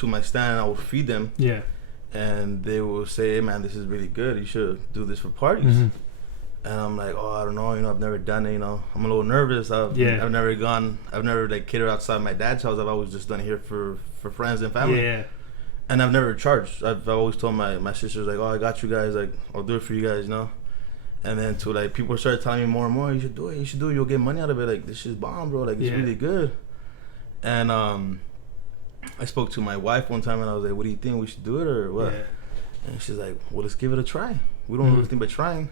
to my stand and I would feed them. Yeah. And they will say, hey, man, this is really good. You should do this for parties. Mm-hmm. And I'm like, oh, I don't know. I've never done it. I'm a little nervous. I've never like catered outside my dad's house. I've always just done it here for friends and family. Yeah. And I've never charged. I've always told my sisters, like, oh, I got you guys. Like, I'll do it for you guys, And then to, like, people started telling me more and more, you should do it. You'll get money out of it. Like, this shit's bomb, bro. Like, it's really good. And I spoke to my wife one time and I was like, what do you think? We should do it or what? Yeah. And she's like, well, let's give it a try. We don't really think by trying.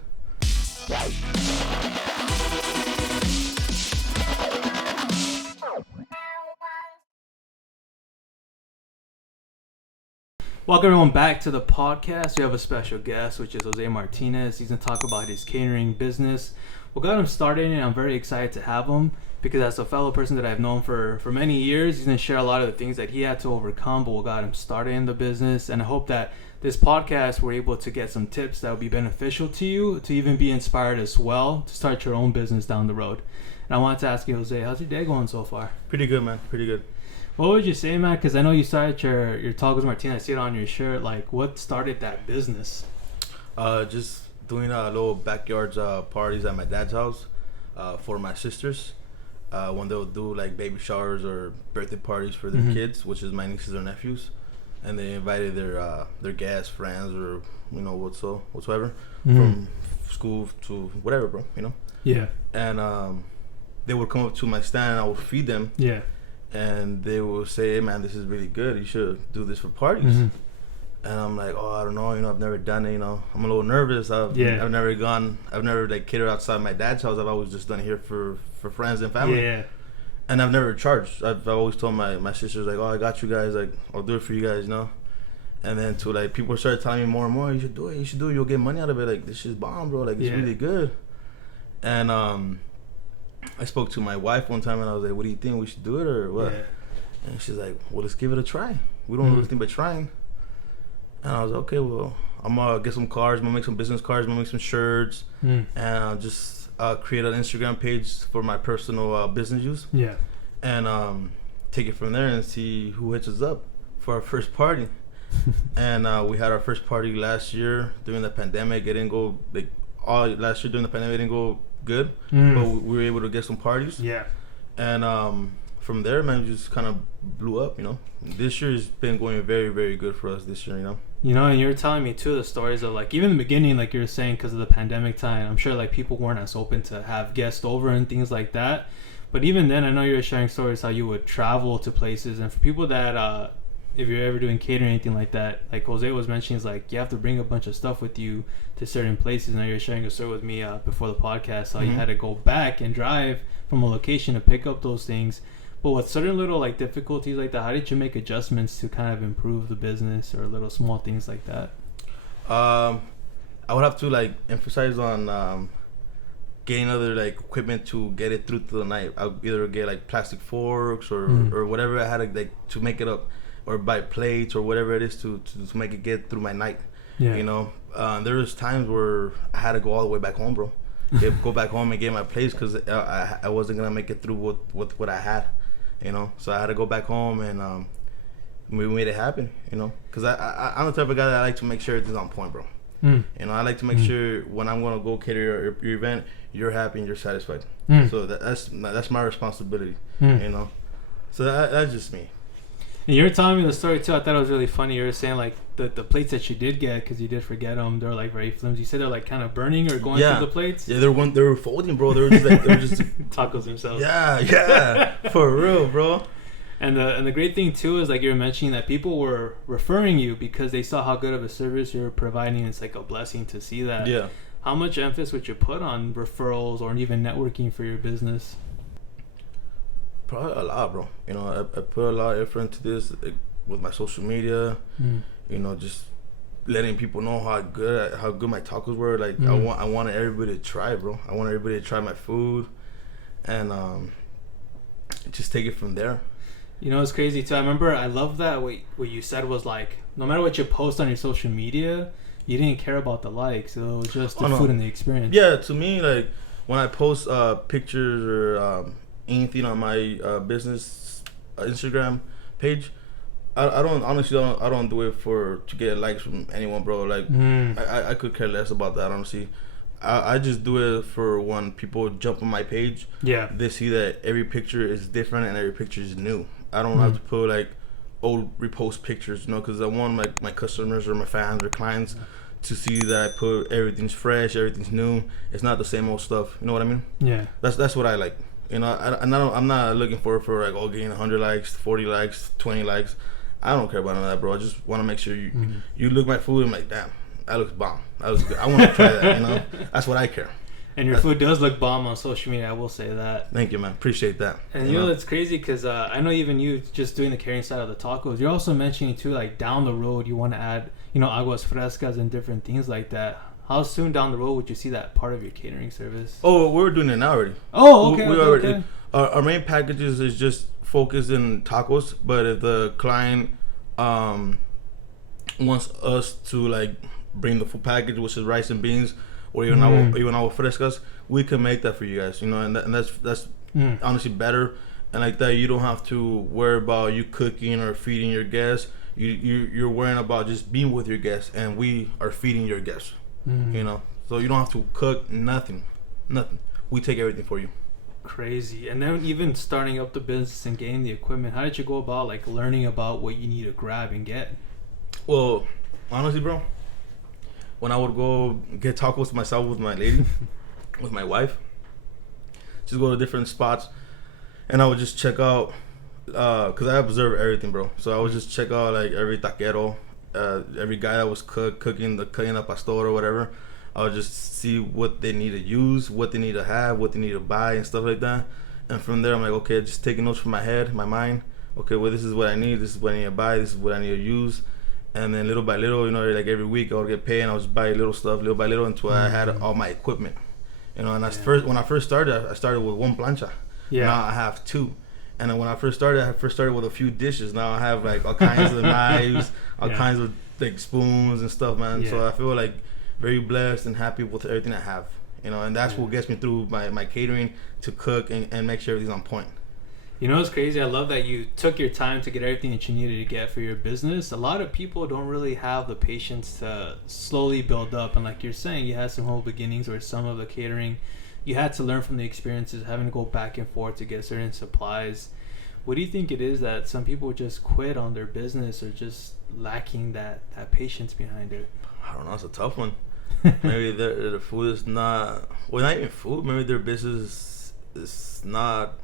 Welcome everyone back to the podcast. We have a special guest, which is Jos Martinez. He's going to talk about his catering business. We got him started and I'm very excited to have him because as a fellow person that I've known for many years, he's going to share a lot of the things that he had to overcome, but we got him started in the business. And I hope that this podcast, we're able to get some tips that will be beneficial to you, to even be inspired as well, to start your own business down the road. And I wanted to ask you, Jose, how's your day going so far? Pretty good, man. Pretty good. What would you say, man? Because I know you started your Tacos Martinez. I see it on your shirt. Like, what started that business? Just doing little backyard parties at my dad's house for my sisters. When they'll do like baby showers or birthday parties for their kids, which is my nieces or nephews, and they invited their guests, friends, or whatsoever from school to whatever, bro. Yeah. And they would come up to my stand and I would feed them. Yeah. And they will say, hey, man, this is really good. You should do this for parties. And I'm like, oh, I don't know. I've never done it. I'm a little nervous. I've never like catered outside my dad's house. I've always just done it here for friends and family. Yeah. And I've never charged. I've always told my sisters, like, oh, I got you guys. Like, I'll do it for you guys, And then to, like, people started telling me more and more, you should do it. You'll get money out of it. Like, this shit's bomb, bro. Like, it's really good. And I spoke to my wife one time and I was like, what do you think? We should do it or what? Yeah. And she's like, well, let's give it a try. We don't really think by trying. And I was like, okay, well, I'm going to get some cards. I'm going to make some business cards. I'm going to make some shirts. And I'll just create an Instagram page for my personal business use. Yeah. And take it from there and see who hits us up for our first party. And we had our first party last year during the pandemic. It didn't go, last year during the pandemic, it didn't go good, but we were able to get some parties. Yeah. And from there, man, just kind of blew up, This year has been going very, very good for us this year, and you're telling me too the stories of, like, even in the beginning, like you were saying, because of the pandemic time, I'm sure like people weren't as open to have guests over and things like that. But even then, I know you were sharing stories how you would travel to places, and for people that if you're ever doing catering or anything like that, like Jose was mentioning, is like you have to bring a bunch of stuff with you to certain places. Now you're sharing a story with me before the podcast how you had to go back and drive from a location to pick up those things. But with certain little like difficulties like that, how did you make adjustments to kind of improve the business or little small things like that? I would have to like emphasize on getting other like equipment to get it through to the night. I'll either get like plastic forks or whatever I had to make it up, or buy plates or whatever it is to make it get through my night. Yeah. There was times where I had to go all the way back home, bro. Go back home and get my plates because I wasn't gonna make it through with what I had, So I had to go back home and we made it happen, Because I'm the type of guy that I like to make sure everything's on point, bro. I like to make sure when I'm gonna go cater your event, you're happy and you're satisfied. So that's my responsibility, So that's just me. And you were telling me the story too. I thought it was really funny. You were saying like the plates that you did get, because you did forget them, they're like very flimsy. You said they're like kind of burning or going through the plates. Yeah, they were folding, bro. They were just tacos themselves. Yeah, for real, bro. And the great thing too is like you were mentioning that people were referring you because they saw how good of a service you were providing. It's like a blessing to see that. Yeah. How much emphasis would you put on referrals or even networking for your business? Probably a lot, bro. I put a lot of effort into this with my social media. Just letting people know how good my tacos were. Like I wanted everybody to try, bro. I want everybody to try my food, and just take it from there. It's crazy too. I love that what you said was like, no matter what you post on your social media, you didn't care about the likes. It was just the food and the experience. Yeah, to me, like when I post pictures or anything on my business Instagram page, I don't honestly I don't do it to get likes from anyone, bro. Like I could care less about that, honestly. I just do it for when people jump on my page. Yeah. They see that every picture is different and every picture is new. I don't have to put like old repost pictures, you know, because I want my customers or my fans or clients to see that I put everything's fresh, everything's new. It's not the same old stuff. You know what I mean? Yeah. That's what I like. You know, I'm not looking for like getting 100 likes, 40 likes, 20 likes. I don't care about none of that, bro. I just want to make sure you look at my food and I'm like, damn, that looks bomb. That looks good. I want to try that, you know? That's what I care. And your food does look bomb on social media, I will say that. Thank you, man. Appreciate that. And you know, it's crazy because I know even you just doing the catering side of the tacos, you're also mentioning too, like down the road, you want to add, you know, aguas frescas and different things like that. How soon down the road would you see that part of your catering service? Oh, we're doing it now already. Oh, okay. Okay. Our main packages is just focused in tacos, but if the client wants us to like bring the full package, which is rice and beans, or even agua frescas, we can make that for you guys, you know, and that's honestly better. And like that, you don't have to worry about you cooking or feeding your guests. You're worrying about just being with your guests, and we are feeding your guests. You know, so you don't have to cook nothing. We take everything for you. Crazy. And then even starting up the business and getting the equipment, how did you go about like learning about what you need to grab and get? Well, honestly, bro, when I would go get tacos myself with my lady, with my wife, just go to different spots, and I would just check out, because I observe everything, bro. So I would just check out like every taquero, every guy that was cooking the pastor or whatever. I would just see what they need to use, what they need to have, what they need to buy, and stuff like that. And from there, I'm like, okay, just taking notes from my head, my mind. Okay, well, this is what I need. This is what I need to buy. This is what I need to use. And then little by little, you know, like every week I would get paid, and I would just buy little stuff, little by little, until I had all my equipment. You know, and when I first started, I started with one plancha. Yeah. Now I have two. And then when I first started with a few dishes. Now I have like all kinds of knives, all kinds of like spoons and stuff, man. Yeah. So I feel like very blessed and happy with everything I have. You know, and that's what gets me through my catering, to cook and make sure everything's on point. You know, it's crazy. I love that you took your time to get everything that you needed to get for your business. A lot of people don't really have the patience to slowly build up. And like you're saying, you had some whole beginnings where some of the catering, you had to learn from the experiences, having to go back and forth to get certain supplies. What do you think it is that some people just quit on their business, or just lacking that patience behind it? I don't know. It's a tough one. Maybe their food is not even food. Maybe their business is not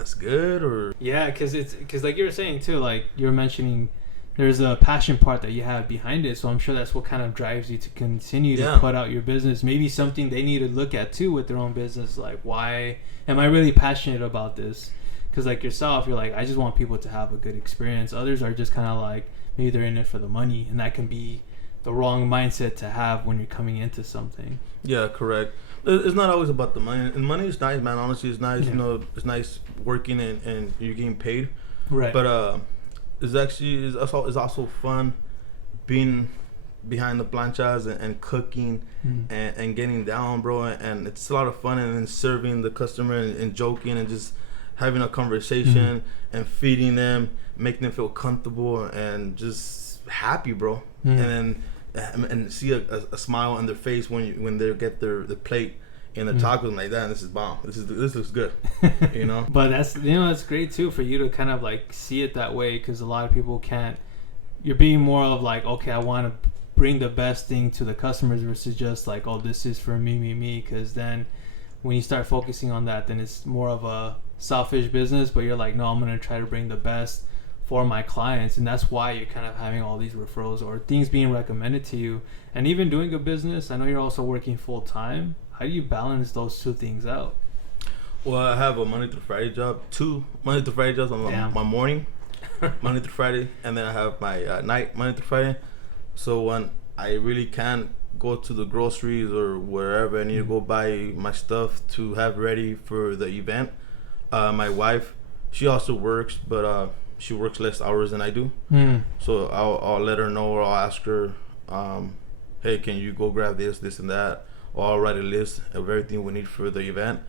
as good, or because like you were saying too, like you were mentioning, there's a passion part that you have behind it. So I'm sure that's what kind of drives you to continue to put out your business. Maybe something they need to look at too with their own business. Like, why am I really passionate about this? Because like yourself, you're like, I just want people to have a good experience. Others are just kind of like, maybe they're in it for the money, and that can be the wrong mindset to have when you're coming into something. Yeah, correct. It's not always about the money. And money is nice, man. Honestly, it's nice. Yeah. You know, it's nice working and you're getting paid. Right. But it's also fun being behind the planchas and cooking and getting down, bro. And it's a lot of fun, and then serving the customer and joking and just having a conversation and feeding them, making them feel comfortable and just happy, bro. And see a smile on their face when they get the plate and the tacos, like that. And this is bomb. This looks good, you know. But that's great too for you to kind of like see it that way, because a lot of people can't. You're being more of like, okay, I want to bring the best thing to the customers, versus just like, oh, this is for me. Because then when you start focusing on that, then it's more of a selfish business. But you're like, no, I'm gonna try to bring the best for my clients, and that's why you're kind of having all these referrals or things being recommended to you. And even doing a business, I know you're also working full time. How do you balance those two things out? Well, I have a Monday through Friday job, 2 Monday through Friday jobs on my morning, Monday through Friday, and then I have my night, Monday through Friday. So when I really can't go to the groceries or wherever I need to go buy my stuff to have ready for the event, my wife, she also works, but she works less hours than I do. So I'll let her know, or I'll ask her, hey, can you go grab this and that? Or I'll write a list of everything we need for the event,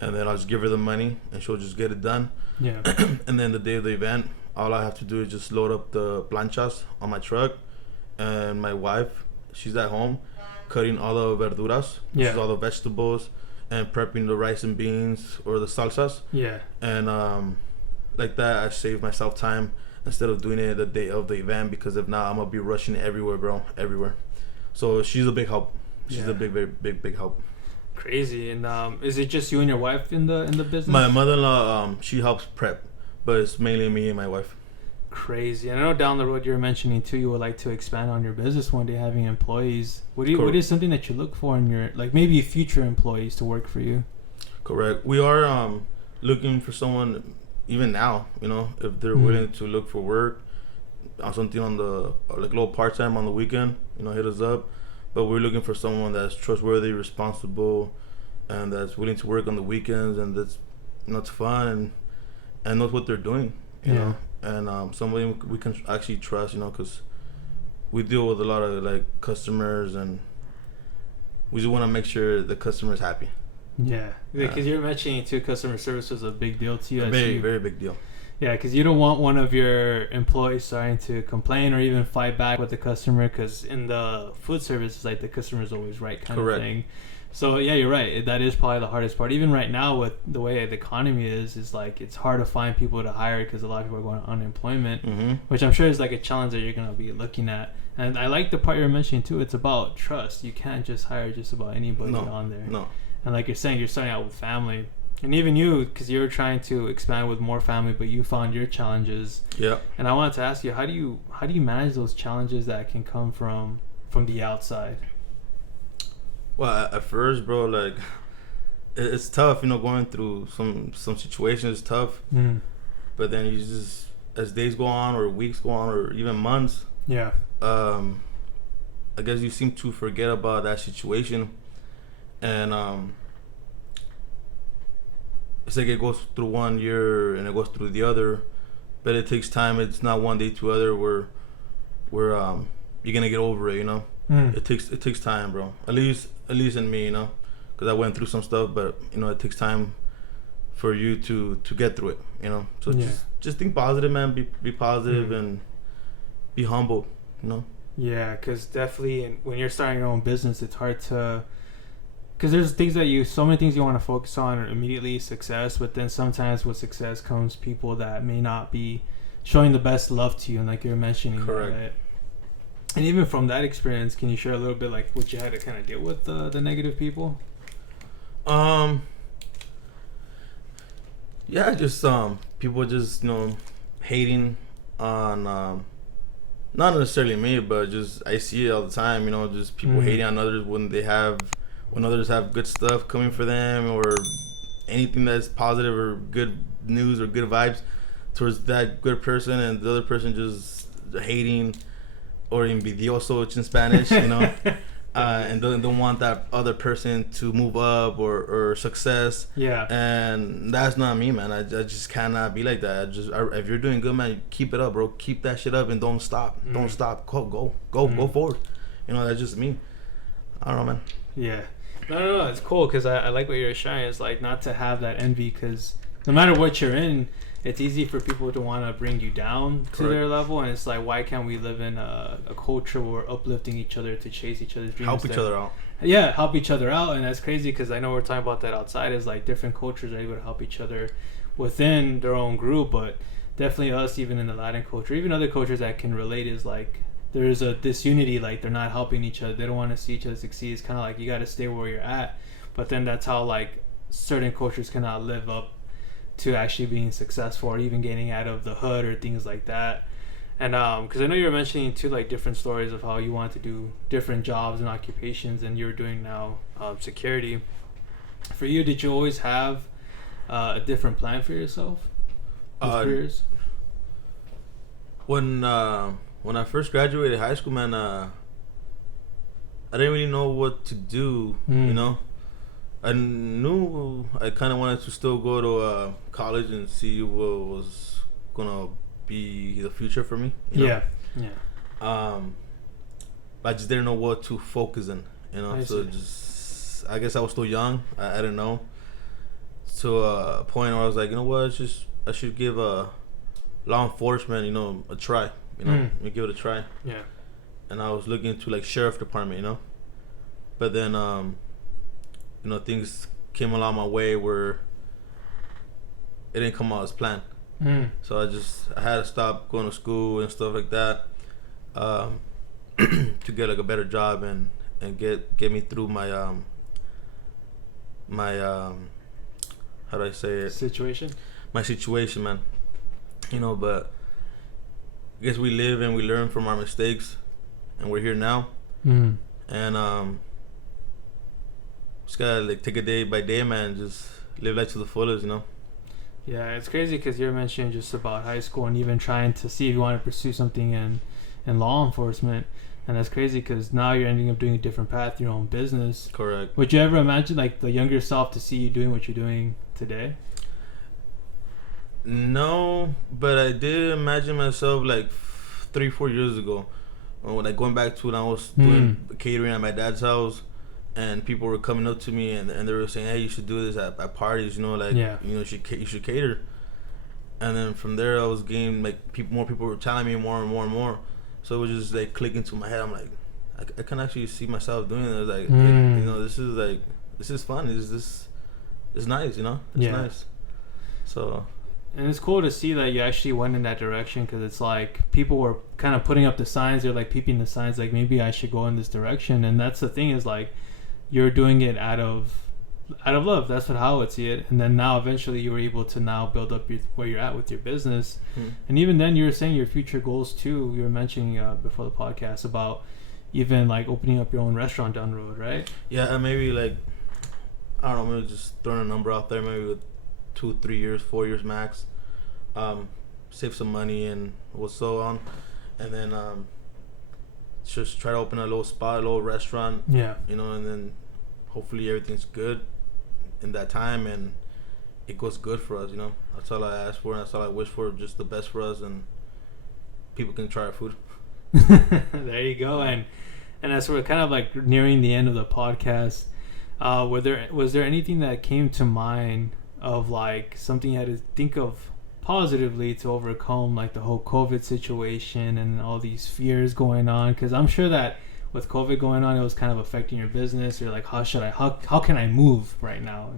and then I'll just give her the money, and she'll just get it done. Yeah. And then the day of the event, all I have to do is just load up the planchas on my truck, and my wife, she's at home cutting all the verduras, which is all the vegetables, and prepping the rice and beans or the salsas. Yeah. And like that, I save myself time instead of doing it the day of the event, because if not, I'm gonna be rushing everywhere, bro, everywhere. So she's a big help. She's a big, very big help. Crazy. And is it just you and your wife in the business? My mother-in-law, she helps prep, but it's mainly me and my wife. Crazy. And I know down the road you were mentioning too, you would like to expand on your business one day, having employees. What is something that you look for in your, like, maybe future employees to work for you? Correct. We are looking for someone even now, you know, if they're willing to look for work on something on the, like, little part-time on the weekend, you know, hit us up. But we're looking for someone that's trustworthy, responsible, and that's willing to work on the weekends, and that's, you know, it's fun and knows what they're doing, you know. And somebody we can actually trust, you know, because we deal with a lot of, like, customers, and we just want to make sure the customer's happy. Yeah, because you're mentioning too, customer service was a big deal to you. Very big deal. Yeah, because you don't want one of your employees starting to complain or even fight back with the customer, because in the food service, it's like the customer is always right kind of thing. So yeah, you're right. That is probably the hardest part. Even right now with the way the economy is like, it's hard to find people to hire because a lot of people are going on unemployment, which I'm sure is like a challenge that you're going to be looking at. And I like the part you're mentioning too. It's about trust. You can't just hire just about anybody on there. No. And like you're saying, you're starting out with family. And even you, because you're trying to expand with more family, but you found your challenges. Yeah. And I wanted to ask you, how do you manage those challenges that can come from the outside? Well, at first, bro, like, it's tough, you know, going through some situations is tough. But then you just, as days go on or weeks go on or even months, I guess you seem to forget about that situation. And it's like it goes through 1 year and it goes through the other, but it takes time. It's not one day to other where you're gonna get over it, you know. It takes time, bro. At least in me, you know, because I went through some stuff, but you know, it takes time for you to get through it, you know. So just think positive, man. Be positive and be humble, you know. Yeah, because definitely when you're starting your own business, it's hard to, because there's so many things you want to focus on immediately, success, but then sometimes with success comes people that may not be showing the best love to you, and like you're mentioning. Correct. Right? And even from that experience, can you share a little bit like what you had to kind of deal with the negative people? Yeah, just people just, you know, hating on not necessarily me, but just I see it all the time, you know, just people hating on others when others have good stuff coming for them, or anything that's positive or good news or good vibes towards that good person, and the other person just hating or envidioso, it's in Spanish, you know, and don't want that other person to move up or success. Yeah. And that's not me, man. I just cannot be like that. If you're doing good, man, keep it up, bro. Keep that shit up and don't stop. Don't stop. Go forward. You know, that's just me. I don't know, man. Yeah. No, it's cool, because I like what you're sharing. It's like not to have that envy, because no matter what you're in, it's easy for people to want to bring you down to their level, and it's like, why can't we live in a culture where we're uplifting each other to chase each other's dreams? Help each other out. Yeah, help each other out, and that's crazy, because I know we're talking about that outside, is like different cultures are able to help each other within their own group, but definitely us, even in the Latin culture, even other cultures that can relate, is like there's a disunity, like they're not helping each other, they don't want to see each other succeed. It's kind of like you got to stay where you're at, but then that's how like certain cultures cannot live up to actually being successful or even getting out of the hood or things like that. And because I know you were mentioning too, like different stories of how you wanted to do different jobs and occupations, and you're doing now security. For you, did you always have a different plan for yourself with careers? When I first graduated high school, man, I didn't really know what to do, you know. I knew I kind of wanted to still go to college and see what was gonna be the future for me. You know? Yeah. But I just didn't know what to focus in, you know. I guess I was still young. I didn't know. To a point where I was like, you know what? I should give law enforcement, a try. We give it a try. Yeah. And I was looking into like sheriff department, but then things came along my way where it didn't come out as planned. So I had to stop going to school and stuff like that, to get like a better job and get me through my how do I say it? My situation, man. But I guess we live and we learn from our mistakes, and we're here now. And just gotta like take it day by day, man. Just live life to the fullest, Yeah, it's crazy because you're mentioning just about high school and even trying to see if you want to pursue something in law enforcement. And that's crazy because now you're ending up doing a different path, your own business. Correct. Would you ever imagine like the younger self to see you doing what you're doing today? No, but I did imagine myself like 3-4 years ago, when like going back to when I was doing catering at my dad's house, and people were coming up to me and they were saying, "Hey, you should do this at parties, you should cater." And then from there, I was getting like more people were telling me more and more and more. So it was just like clicking to my head. I'm like, I can actually see myself doing this. Like, this is fun. It's nice, It's nice. So. And it's cool to see that you actually went in that direction, because it's like people were kind of putting up the signs. They're like peeping the signs, like maybe I should go in this direction. And that's the thing, is like you're doing it out of love. That's how I would see it. And then now eventually you were able to now build up where you're at with your business. And even then you were saying your future goals too. You were mentioning before the podcast about even like opening up your own restaurant down the road, right? Yeah, and maybe like, I don't know, maybe just throwing a number out there, maybe with 2-3 years, 4 years max, save some money and so on, and then just try to open a little spot, a little restaurant, and then hopefully everything's good in that time and it goes good for us. That's all I ask for, and that's all I wish for, just the best for us, and people can try our food. There you go. And as we're kind of like nearing the end of the podcast, was there anything that came to mind of like something you had to think of positively to overcome like the whole COVID situation and all these fears going on? Because I'm sure that with COVID going on, it was kind of affecting your business. You're like, how can I move right now?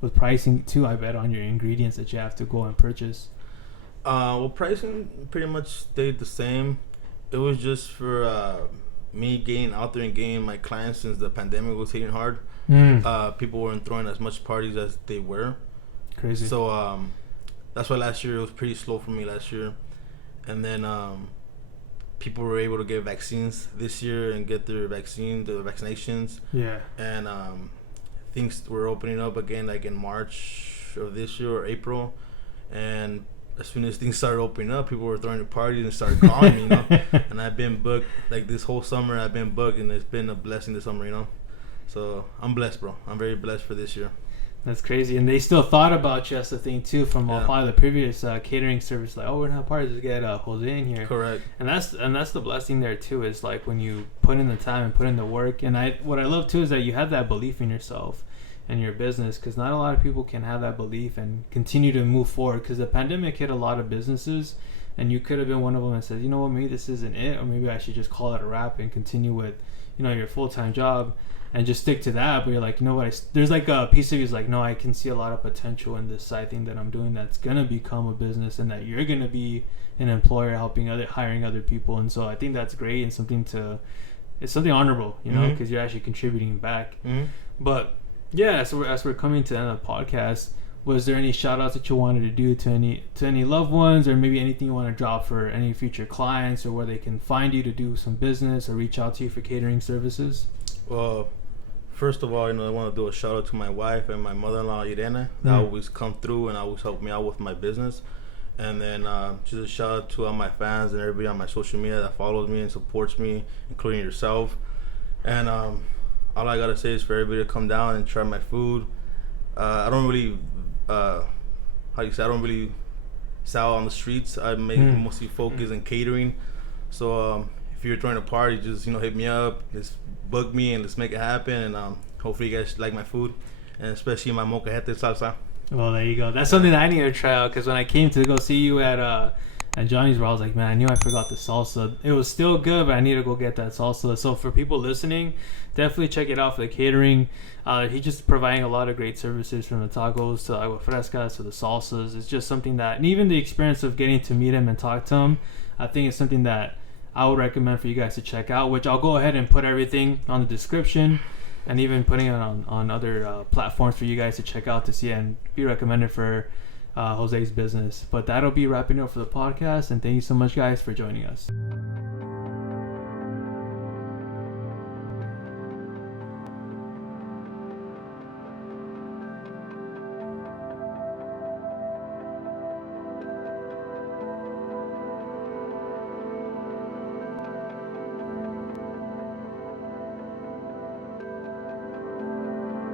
With pricing too, I bet, on your ingredients that you have to go and purchase. Well, pricing pretty much stayed the same. It was just for me getting out there and getting my clients, since the pandemic was hitting hard. People weren't throwing as much parties as they were. Crazy. So that's why last year it was pretty slow for me last year. And then people were able to get vaccines this year and get their vaccinations. Yeah. And things were opening up again like in March of this year or April. And as soon as things started opening up, people were throwing the parties and started calling me, And I've been booked like this whole summer. I've been booked, and it's been a blessing this summer, So I'm blessed, bro. I'm very blessed for this year. That's crazy. And they still thought about you. That's the thing too, from probably the previous catering service, like, oh, we're gonna have parties, let's get Jose in here. Correct. And that's the blessing there too, is like when you put in the time and put in the work. And what I love too is that you have that belief in yourself and your business, because not a lot of people can have that belief and continue to move forward, because the pandemic hit a lot of businesses, and you could have been one of them and said, you know what, maybe this isn't it, or maybe I should just call it a wrap and continue with your full-time job and just stick to that. But you're like, you know what, there's like a piece of you is like, no, I can see a lot of potential in this side thing that I'm doing that's gonna become a business, and that you're gonna be an employer hiring other people. And so I think that's great, and it's something honorable, because you're actually contributing back. But yeah, so as we're coming to the end of the podcast, was there any shout outs that you wanted to do to any loved ones, or maybe anything you want to drop for any future clients, or where they can find you to do some business or reach out to you for catering services? Well, first of all, I want to do a shout out to my wife and my mother-in-law, Irene. They always come through and always help me out with my business. And then just a shout out to all my fans and everybody on my social media that follows me and supports me, including yourself. And all I gotta say is for everybody to come down and try my food. I don't really, I don't really sell on the streets. I mostly focus in catering. So if you're throwing a party, just hit me up. Let's book me and let's make it happen. And hopefully you guys like my food, and especially my molcajete salsa. Well, there you go. That's something that I need to try out, because when I came to go see you at And Johnny's where I was like, man, I knew I forgot the salsa. It was still good, but I need to go get that salsa. So for people listening, definitely check it out for the catering. He's just providing a lot of great services, from the tacos to agua frescas to the salsas. It's just something that, and even the experience of getting to meet him and talk to him, I think it's something that I would recommend for you guys to check out, which I'll go ahead and put everything on the description, and even putting it on other platforms for you guys to check out to see and be recommended for Jose's business. But that'll be wrapping up for the podcast, and thank you so much, guys, for joining us.